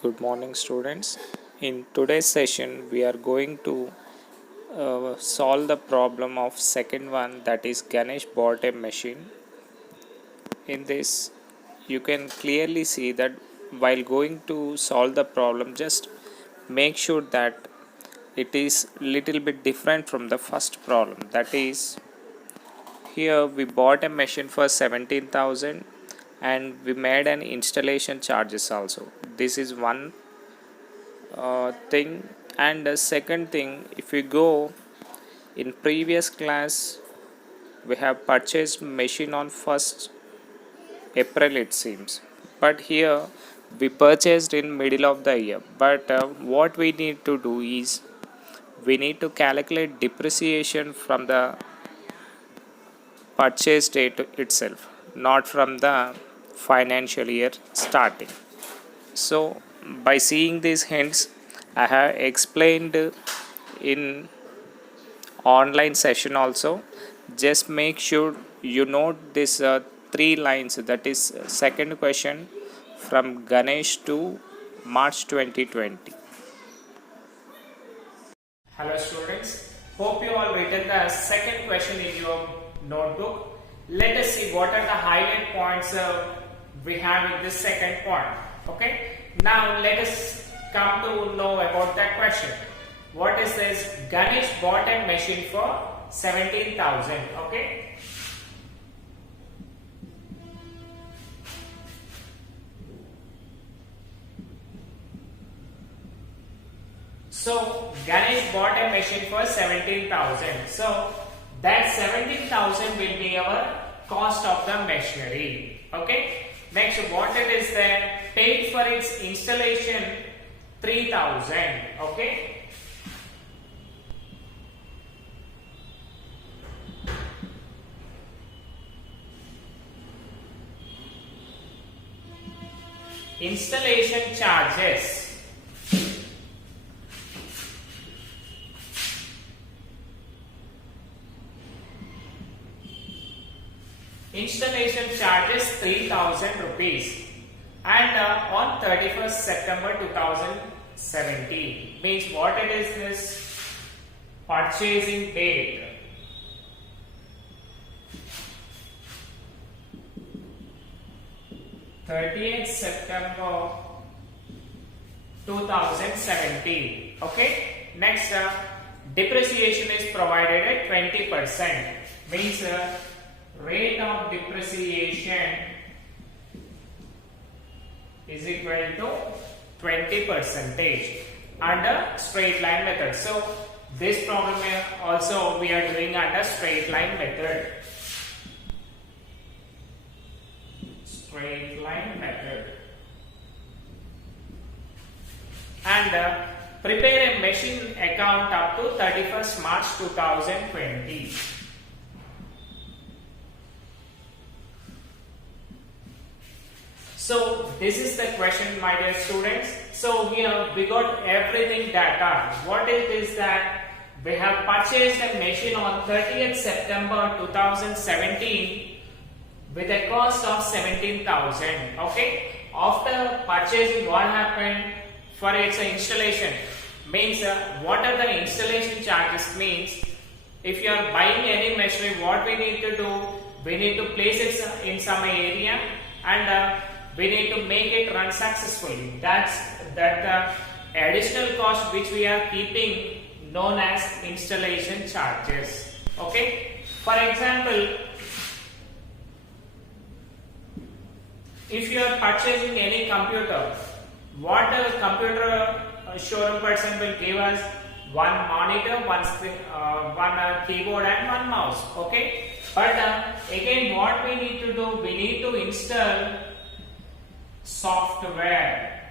Good morning, students. In today's session, we are going to solve the problem of second one, that is Ganesh bought a machine. In this, you can clearly see that while going to solve the problem, just make sure that it is little bit different from the first problem. That is, here we bought a machine for 17,000 and we made an installation charges also. This is one thing. And the second thing, if we go in previous class, we have purchased machine on 1st April it seems, but here we purchased in middle of the year. But what we need to do is we need to calculate depreciation from the purchase date itself, not from the financial year starting. So by seeing these hints, I have explained in online session also. Just make sure you note this three lines, that is second question from Ganesh to March 2020. Hello students, hope you all written the second question in your notebook. Let us see what are the highlight points we have in this second point. Okay, now let us come to know about that question. What is this? Ganesh bought a machine for 17,000. Okay, so Ganesh bought a machine for 17,000. So that 17,000 will be our cost of the machinery. Okay. Next, what it is then? Paid for its installation 3,000. Okay. Installation charges. Installation charges 3,000 rupees, and on 31st September 2017 means what it is this purchasing date. September 2017. Okay. Next, depreciation is provided at 20%. Means rate of depreciation is equal to 20% under straight line method. So this problem also we are doing under straight line method. Straight line method. And prepare a machine account up to 31st March 2020. So this is the question, my dear students. So here we got everything data. What it is that we have purchased a machine on 30th September 2017 with a cost of 17,000. Okay. After purchasing, what happened for its installation? Means what are the installation charges? Means if you are buying any machinery, what we need to do? We need to place it in some area and we need to make it run successfully. That's the additional cost which we are keeping, known as installation charges. Okay. For example, if you are purchasing any computer, what a computer showroom person will give us? One monitor, one screen, one keyboard and one mouse. Okay. But again, what we need to do? We need to install software.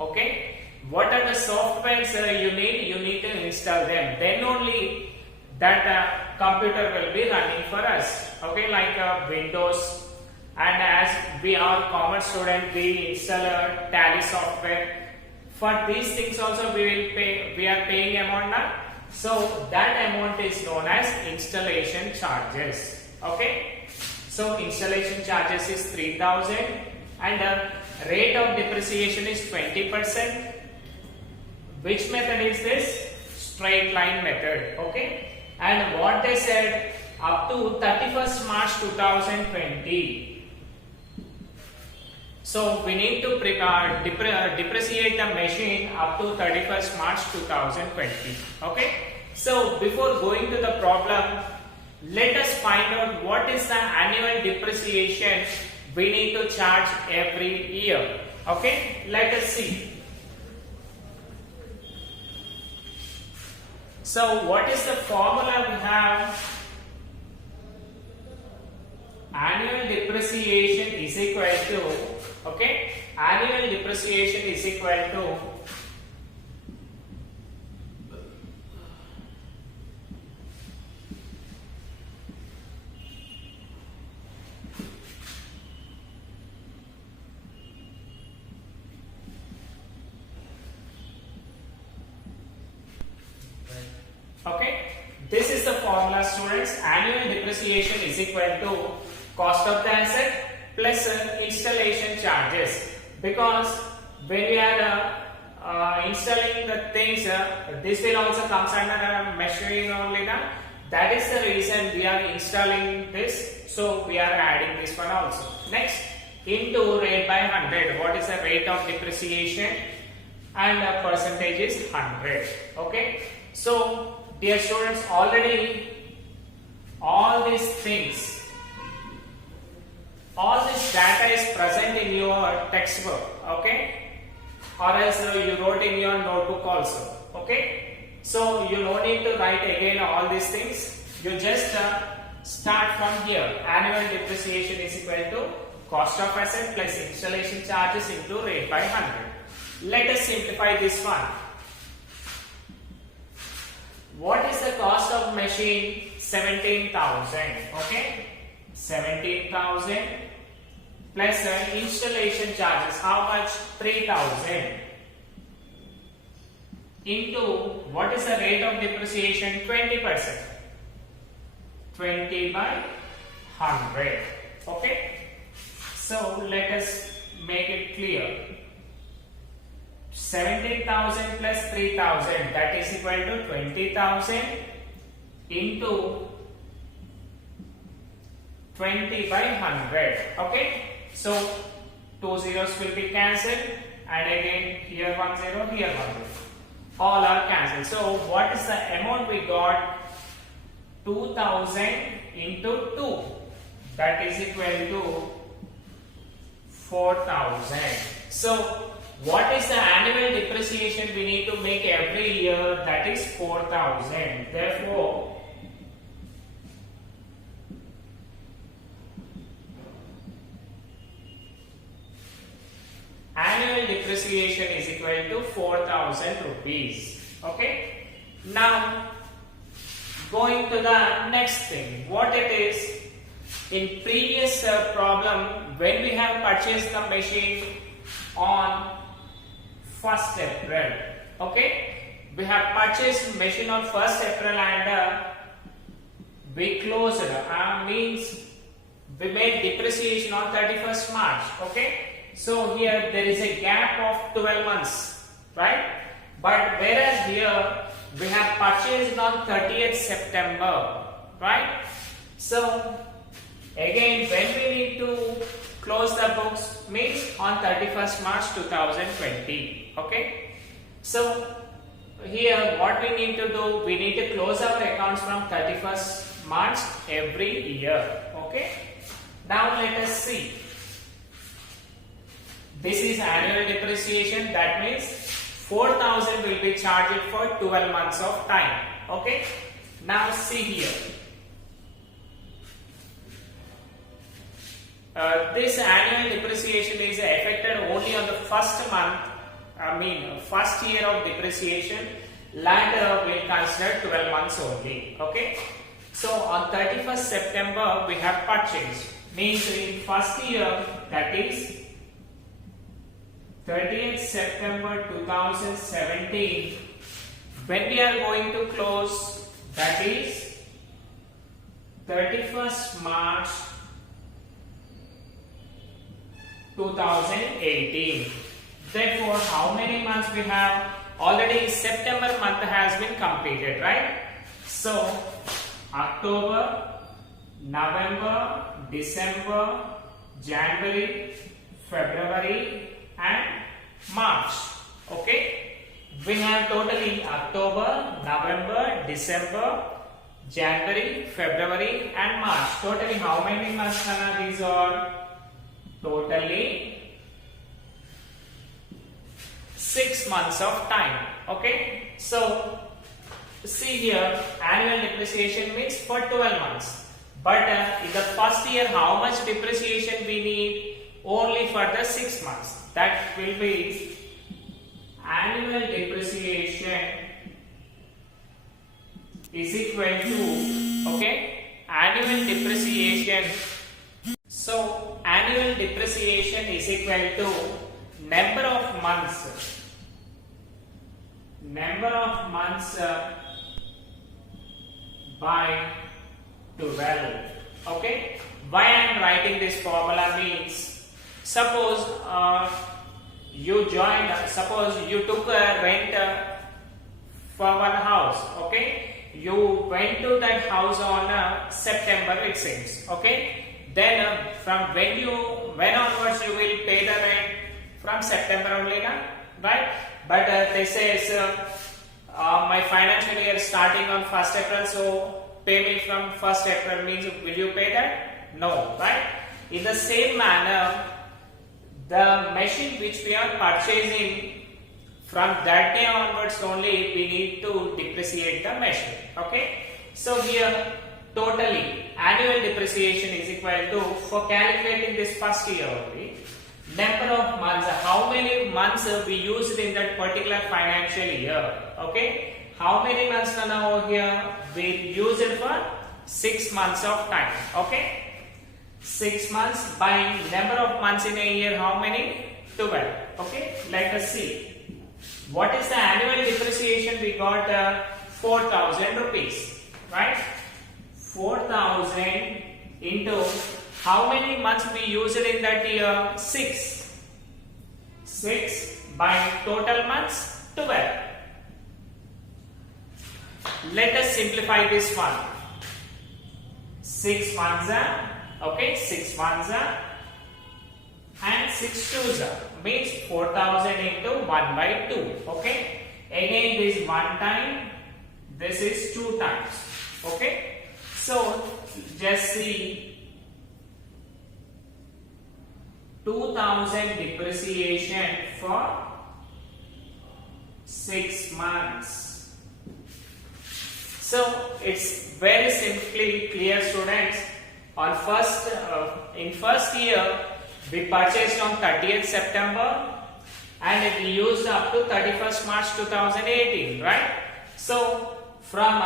Okay. What are the softwares you need? You need to install them. Then only that computer will be running for us. Okay, like Windows. And as we are commerce student, we install a Tally software. For these things also we will pay. We are paying amount now. So that amount is known as installation charges. Okay. So installation charges is 3,000. And rate of depreciation is 20%. Which method is this? Straight line method. Okay. And what they said, up to 31st March 2020. So we need to depreciate the machine up to 31st March 2020. Okay. So before going to the problem, let us find out what is the annual depreciation we need to charge every year. Okay. Let us see. So what is the formula we have? Annual depreciation is equal to, okay, annual depreciation is equal to okay, this is the formula, students. Annual depreciation is equal to cost of the asset plus installation charges. Because when we are installing the things, this will also comes under machine only. That is the reason we are installing this. So we are adding this one also. Next, into rate by 100. What is the rate of depreciation? And the percentage is 100. Okay. So dear students, already all these things, all this data is present in your textbook, okay, or else you wrote in your notebook also, okay. So you no need to write again all these things. You just start from here. Annual depreciation is equal to cost of asset plus installation charges into rate by 100. Let us simplify this one. What is the cost of machine? 17,000. Okay, 17,000 plus installation charges. How much? 3,000 into what is the rate of depreciation? 20%. 20 by 100. Okay. So let us make it clear. 17,000 plus 3,000, that is equal to 20,000 into 20 by 100. Okay. So two zeros will be cancelled, and again here 1 0, here 1 0. All are cancelled. So what is the amount we got? 2,000 into 2. That is equal to 4,000. So what is the annual depreciation we need to make every year? That is 4,000. Therefore, annual depreciation is equal to 4,000 rupees. Okay. Now, going to the next thing, what it is. In previous problem, when we have purchased the machine on 1st April, okay, we have purchased machine on 1st April and we closed, means we made depreciation on 31st March, okay. So here there is a gap of 12 months, right? But whereas here we have purchased on 30th September, right? So again, when we need to close the books means on 31st March 2020. Okay. So here what we need to do, we need to close our accounts from 31st March every year. Okay. Now let us see. This is annual depreciation. That means 4,000 will be charged for 12 months of time. Okay. Now see here. This annual depreciation is affected only on the first month, first year of depreciation. Land will consider 12 months only. Okay. So on 31st September we have purchased. Means in first year, that is 30th September 2017. When we are going to close, that is 31st March 2018. Therefore, how many months we have? Already September month has been completed, right? So, October, November, December, January, February and March. Okay? We have totally October, November, December, January, February and March. Totally how many months are these are? Totally 6 months of time. Okay? So, see here, annual depreciation means for 12 months. But in the first year, how much depreciation we need? Only for the 6 months. That will be annual depreciation is equal to, okay, annual depreciation. So, annual depreciation is equal to number of months. Number of months by 12. Okay? Why I am writing this formula means, suppose you took a rent for one house. Okay? You went to that house on September, it seems. Okay? Then from when onwards you will pay the rent? From September only, na? Right? But they say my financial year is starting on 1st April, so pay me from 1st April means will you pay that? No, right? In the same manner, the machine which we are purchasing, from that day onwards only we need to depreciate the machine. Okay? So here totally annual depreciation is equal to, for calculating this first year only, number of months, how many months we used in that particular financial year. Okay? How many months are now here? We use it for 6 months of time. Okay? 6 months by number of months in a year, how many? 12. Okay? Let us see. What is the annual depreciation? We got 4,000 rupees. Right? 4,000 into how many months we used in that year? 6. 6 by total months? 12. Let us simplify this one. 6 months are, okay, 6 months are, and 6 twos are, means 4,000 into 1 by 2. Okay. Again this 1 time, this is 2 times. Okay. So just see, 2,000 depreciation for 6 months. So it's very simply clear, students. On in first year we purchased on 30th September and we used up to 31st March 2018, right? So from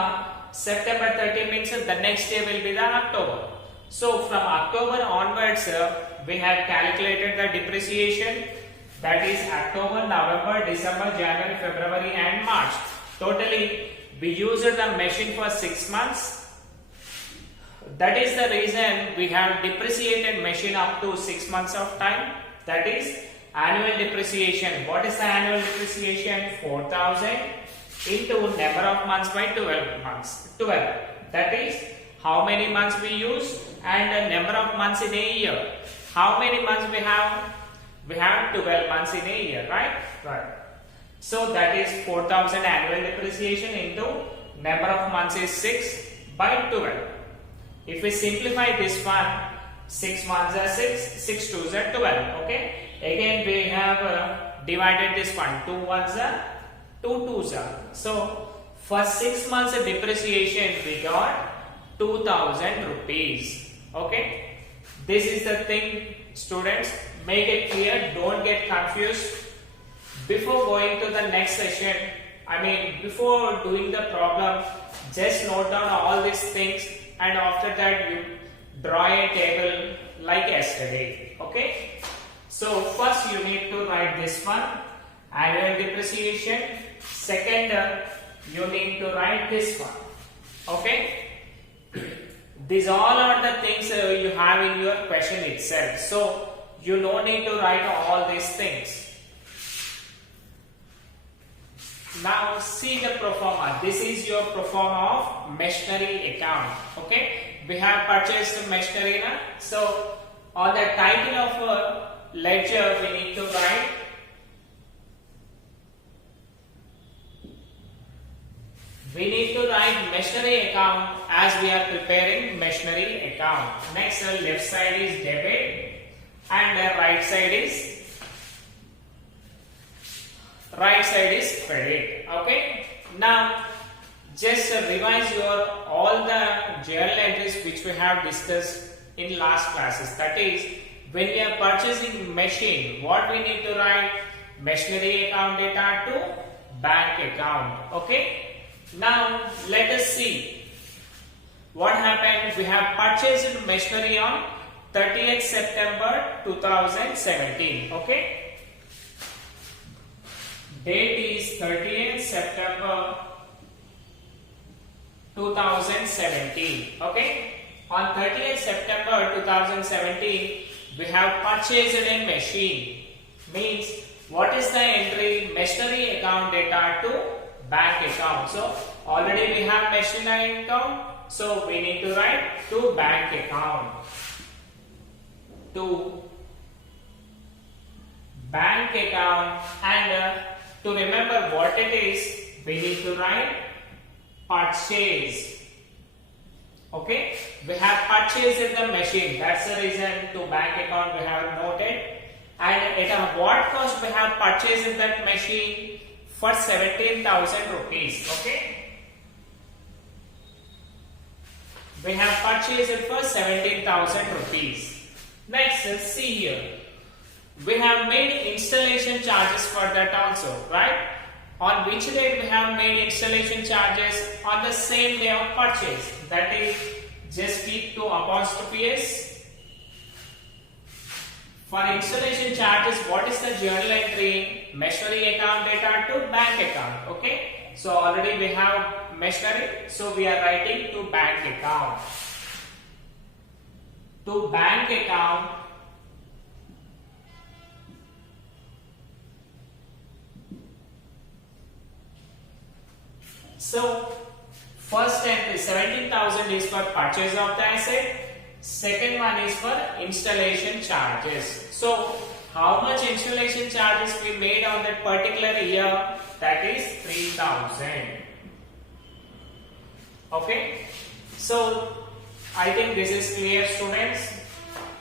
September 30 means the next year will be the October. So from October onwards we have calculated the depreciation, that is October, November, December, January, February and March. Totally we used the machine for 6 months. That is the reason we have depreciated machine up to 6 months of time. That is annual depreciation. What is the annual depreciation? 4,000 into number of months by 12 months. 12. That is how many months we use and the number of months in a year. How many months we have? We have 12 months in a year, right? Right. So that is 4,000 annual depreciation into number of months is 6 by 12. If we simplify this one, 6 months are 6, 6 twos are 12. Okay. Again we have divided this one, 2 ones are, 2 twos are. So for 6 months of depreciation we got 2,000 rupees. Okay. This is the thing, students. Make it clear. Don't get confused. Before going to the next session, before doing the problem, just note down all these things and after that you draw a table like yesterday. Okay. So first you need to write this one, annual depreciation. Second, you need to write this one. Okay. These all are the things you have in your question itself. So you no need to write all these things. Now see the pro forma. This is your pro forma of machinery account. Okay, we have purchased machinery now. So on the title of a ledger we need to write machinery account as we are preparing machinery account. Next, left side is debit and the right side is credit. Okay, now just revise your all the journal entries which we have discussed in last classes. That is, when we are purchasing machine, what we need to write? Machinery account data to bank account. Okay, now let us see what happened. We have purchased machinery on 30th September 2017. Okay, date is 30th September 2017. Okay, on 30th September 2017 we have purchased a machine. Means what is the entry? Machinery account data to bank account. So already we have machinery account, so we need to write to bank account. To bank account, and to remember what it is, we need to write purchase. Okay, we have purchased the machine. That's the reason to bank account we have noted. And at what cost we have purchased that machine? For 17,000 rupees. Okay, we have purchased it for 17,000 rupees. Next, see here. We have made installation charges for that also, right? On which date we have made installation charges? On the same day of purchase. That is, just keep to apostrophe s. For installation charges, what is the journal entry? Machinery account data to bank account. Okay, so already we have machinery, so we are writing to bank account. To bank account. So first entry 17,000 is for purchase of the asset. Second one is for installation charges. So how much installation charges we made on that particular year? That is 3,000. Okay, so I think this is clear, students.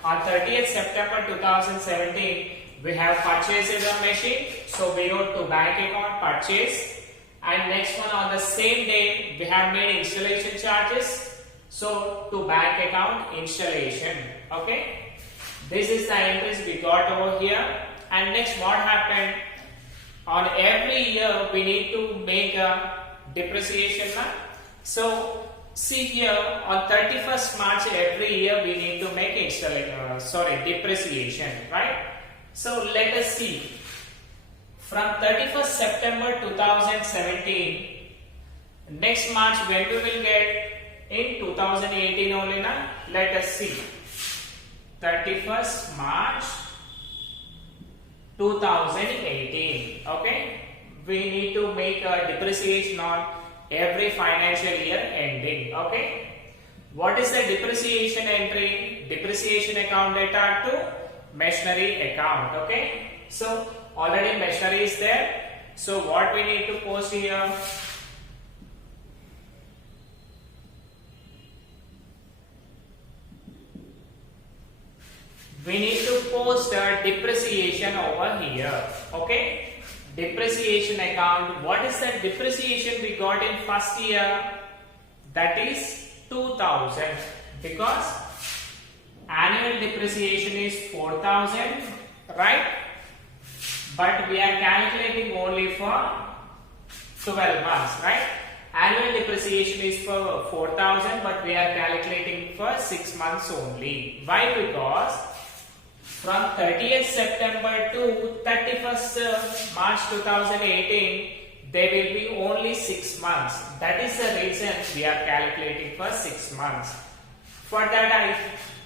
On 30th September 2017 we have purchased a machine, so we wrote to bank account purchase. And next one, on the same day we have made installation charges, so to bank account installation. Okay, this is the entries we got over here. And next, what happened? On every year we need to make a depreciation. So see here, on 31st March every year we need to make depreciation, right? So let us see. From 31st September 2017, next March when we will get? In 2018 only na? Let us see. 31st March 2018. Okay, we need to make a depreciation on every financial year ending. Okay, what is the depreciation entry? Depreciation account data to machinery account. Okay, so already machinery is there, so what we need to post here? We need to post a depreciation over here. Okay, depreciation account. What is the depreciation we got in first year? That is 2,000, because annual depreciation is 4,000, right? But we are calculating only for 12 months, right? Annual depreciation is for 4,000, but we are calculating for 6 months only. Why? Because from 30th September to 31st March 2018, there will be only 6 months. That is the reason we are calculating for 6 months. For that, I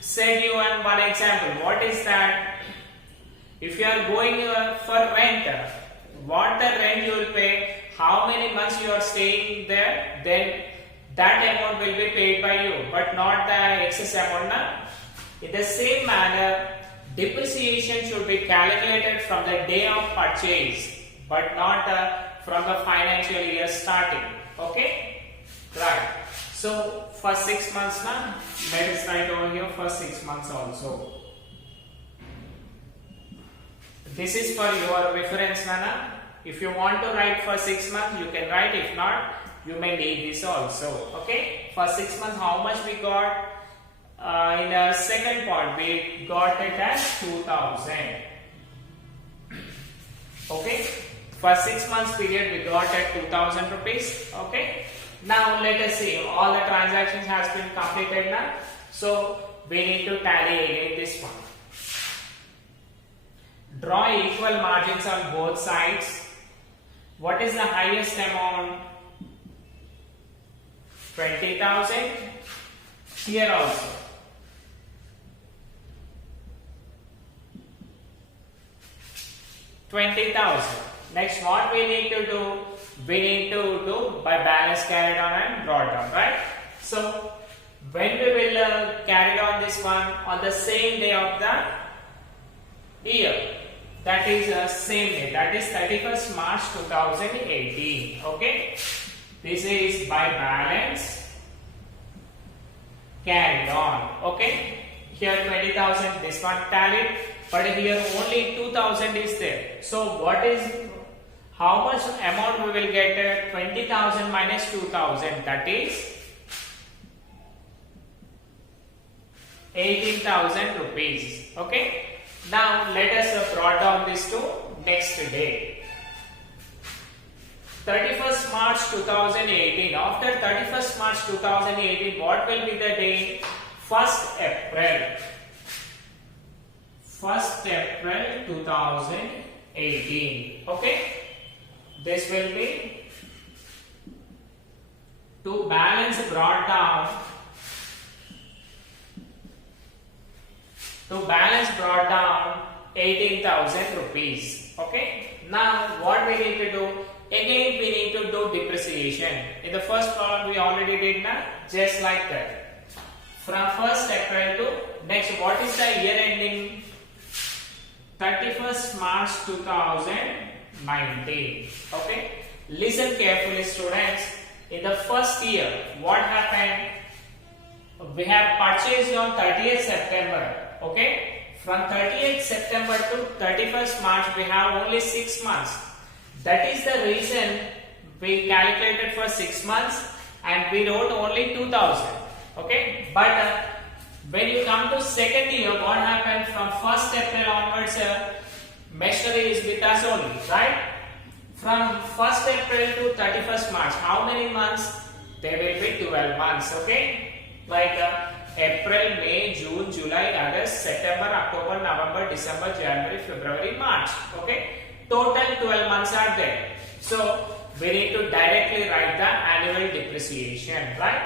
said you one example. What is that? If you are going for rent, what the rent you will pay, how many months you are staying there, then that amount will be paid by you, but not the excess amount. In the same manner, depreciation should be calculated from the day of purchase, but not from the financial year starting. Okay, right. So for 6 months now, let us write over here for 6 months also. This is for your reference, Nana. If you want to write for 6 months, you can write. If not, you may need this also. Okay, for 6 months, how much we got? In the second part, we got it as 2000. Okay, for 6 months period, we got at 2000 rupees. Okay, now let us see, all the transactions has been completed now. So we need to tally again this one. Draw equal margins on both sides. What is the highest amount? 20,000. Here also. $20,000. Next, what we need to do? We need to do by balance carried on and brought down, right? So, when we will carry on this one on the same day of the year, that is same day, that is 31st March 2018. Okay, this is by balance carried on. Okay, here 20,000, this one tallied, but here only 2,000 is there. So what is, how much amount we will get? 20,000 minus 2,000, that is 18,000 rupees. Okay, now let us brought down this to next day. 31st March 2018. After 31st March 2018, what will be the day? 1st April. 1st April 2018. Okay, this will be to balance brought down. To balance brought down 18,000 rupees. Okay, now what we need to do? Again we need to do depreciation. In the first problem we already did now, just like that. From 1st April to next, what is the year ending? 31st March 2019. Okay, listen carefully students. In the first year, what happened? We have purchased on 30th September. Okay, from 30th September to 31st March, we have only 6 months. That is the reason we calculated for 6 months and we wrote only 2,000. Okay, but when you come to second year, what happened? From 1st April onwards, machinery is with us only, right? From 1st April to 31st March, how many months? There will be 12 months. Okay, like April, May, June, July, August, September, October, November, December, January, February, March. Okay, total 12 months are there. So we need to directly write the annual depreciation, right?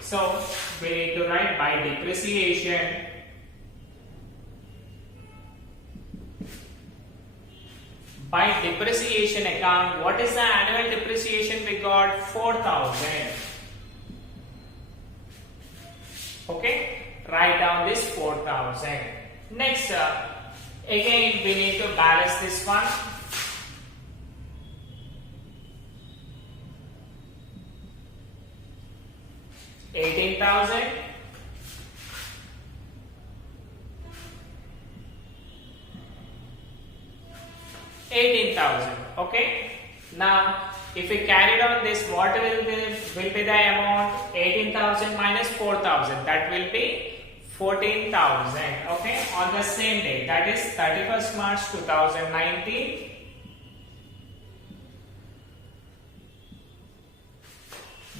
So we need to write by depreciation. By depreciation account, what is the annual depreciation we got? 4,000. Okay, write down this 4,000. Next, again we need to balance this one. $18,000. $18,000. Okay. Now, if we carried on this, what will be the amount? 18,000 minus 4,000. That will be 14,000. Okay. On the same day, that is 31st March 2019.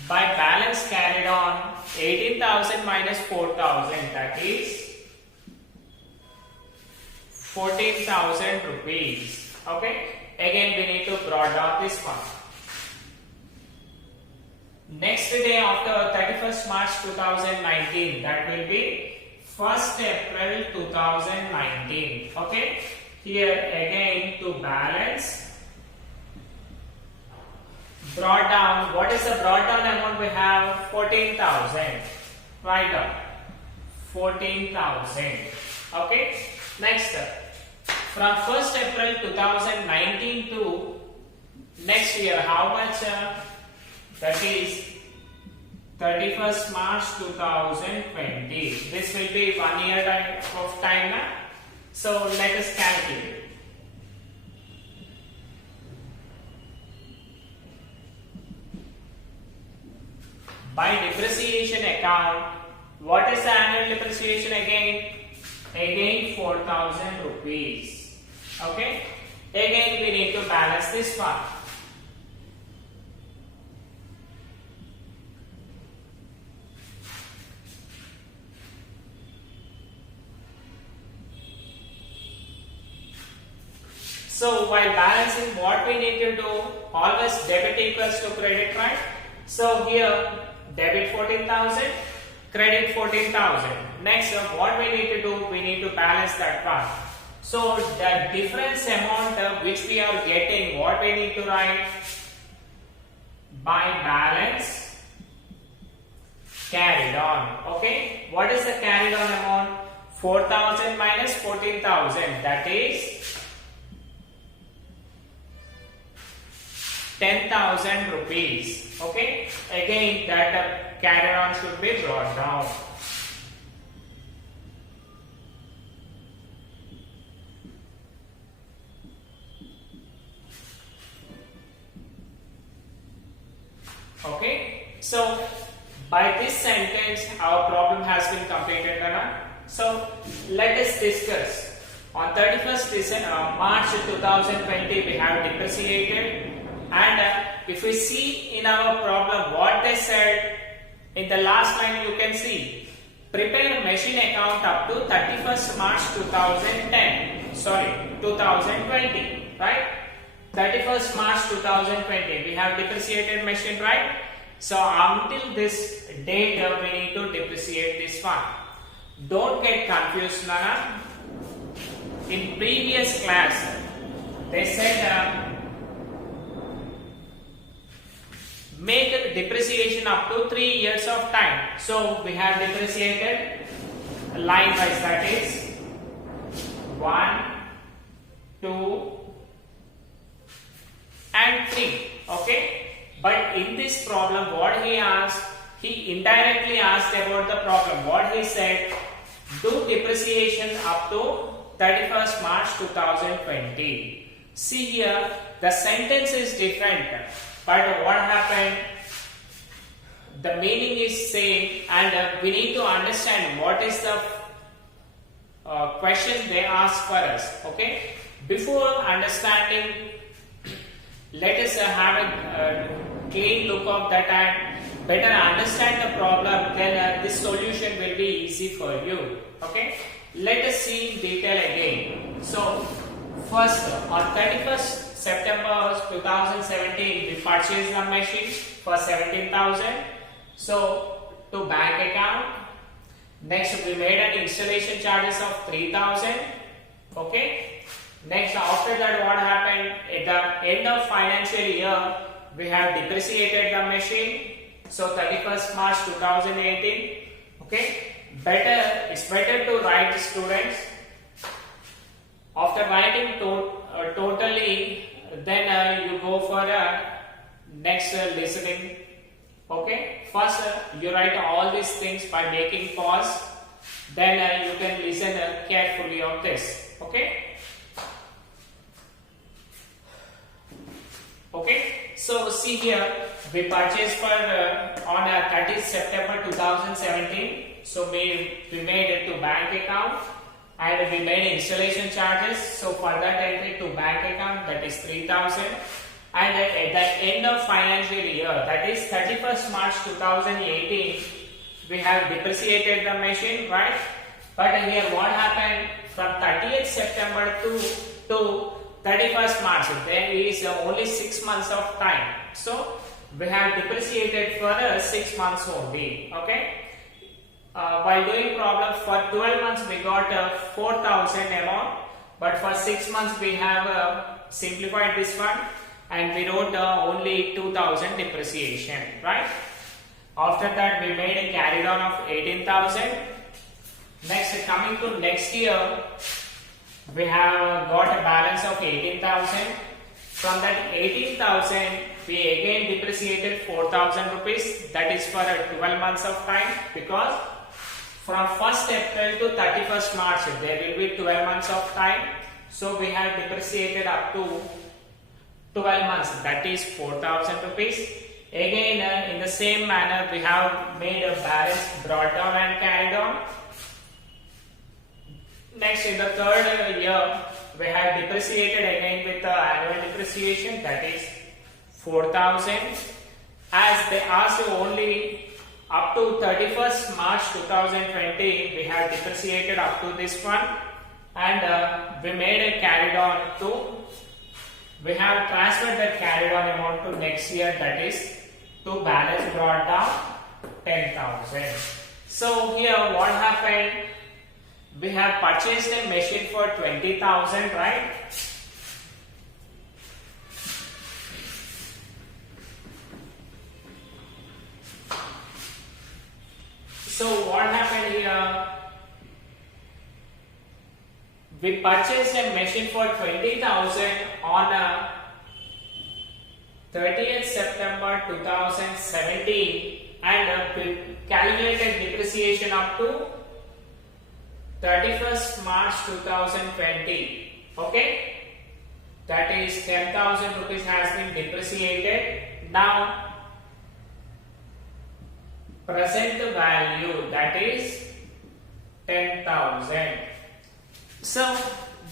By balance carried on, 18,000 minus 4,000, that is 14,000 rupees. Okay. Again, we need to brought down this one. Next day after 31st March 2019, that will be 1st April 2019. Okay. here again to balance, brought down. What is the brought down amount? We have 14,000. Write down 14,000. Okay. Next, from 1st April 2019 to next year, how much? That is 31st March 2020. This will be 1 year of time now. So let us calculate. By depreciation account, what is the annual depreciation again? Again 4,000 rupees. Okay. Again we need to balance this one. So while balancing, what we need to do, always debit equals to credit, right? So here debit 14,000, credit 14,000. Next, what we need to do, we need to balance that part. So the difference amount which we are getting, what we need to write? By balance carried on. Okay, what is the carried on amount? 4,000 minus 14,000, that is 10,000 rupees. Okay, again that carried on should be brought down. Okay, so by this sentence our problem has been completed. So let us discuss. On 31st March 2020 we have depreciated, and if we see in our problem what they said in the last line, you can see prepare machine account up to 31st March 2020, right? 31st March 2020 we have depreciated machine, right? So until this date we need to depreciate this one. Don't get confused, Nana. In previous class they said make a depreciation up to 3 years of time. So we have depreciated line wise, that is 1, 2 and 3. Okay, but in this problem what he asked, he indirectly asked about the problem. What he said, do depreciation up to 31st March 2020. See here the sentence is different, but what happened, the meaning is same, and we need to understand what is the question they asked for us. Okay, before understanding, let us have a clean look of that and better understand the problem, then this solution will be easy for you. Okay, let us see in detail again. So first, on 31st September 2017 we purchased the machine for 17,000. So to bank account. Next we made an installation charges of 3,000. Okay. Next, after that what happened, at the end of financial year we have depreciated the machine. So 31st March 2018. Okay. It's better to write the students. After writing totally, then you go for next listening. Okay. First you write all these things by making pause. Then you can listen carefully of this. Okay. Okay, so see here we purchased for on 30th September 2017. So we made it to bank account, and we made installation charges. So for that entry to bank account, that is 3,000. And at the end of financial year, that is 31st March 2018, we have depreciated the machine, right? But here what happened, from 30th September to 31st March, there is only 6 months of time. So we have depreciated for 6 months only. Okay. While doing problem for 12 months, we got 4,000 amount. but for 6 months we have simplified this one and we wrote only 2000 depreciation, right? After that we made a carry down of 18,000. Next, coming to next year, we have got a balance of 18,000. From that 18,000, we again depreciated 4,000 rupees. That is for 12 months of time, because from 1st April to 31st March, there will be 12 months of time. So we have depreciated up to 12 months. That is 4,000 rupees. Again, in the same manner, we have made a balance brought down and carried on. Next, in the third year, we have depreciated again with the annual depreciation, that is 4,000. As they asked you only up to 31st March 2020, we have depreciated up to this one, and we made a carried on to, we have transferred that carried on amount to next year, that is to balance brought down 10,000. So here what happened? We have purchased a machine for 20,000, right? So what happened here? We purchased a machine for 20,000 on 30th September 2017, and we calculated depreciation up to 31st March 2020. Okay, that is 10,000 rupees has been depreciated. Now present value, that is 10,000. So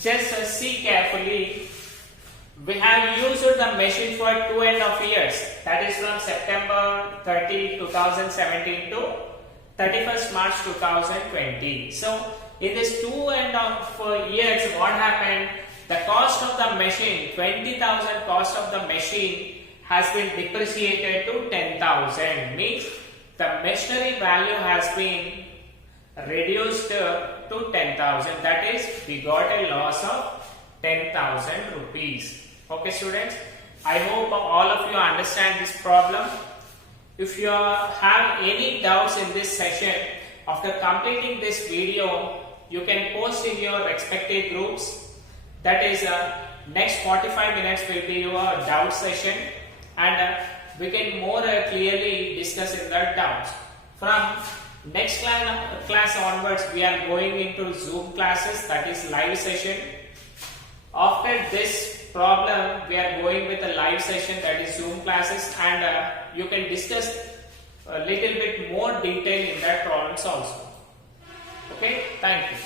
just see carefully. We have used the machine for 2.5 years. That is from September 30, 2017 to 31st March 2020. So in this 2.5 years, what happened? The cost of the machine, 20,000 cost of the machine has been depreciated to 10,000. Means the machinery value has been reduced to 10,000. That is, we got a loss of 10,000 rupees. Okay, students, I hope all of you understand this problem. If you have any doubts in this session, after completing this video, you can post in your respective groups. That is, next 45 minutes will be your doubt session, and we can more clearly discuss in the doubts. From next class onwards, we are going into Zoom classes, that is live session. After this problem, we are going with a live session, that is Zoom classes, and you can discuss a little bit more detail in that problems also. Okay, thank you.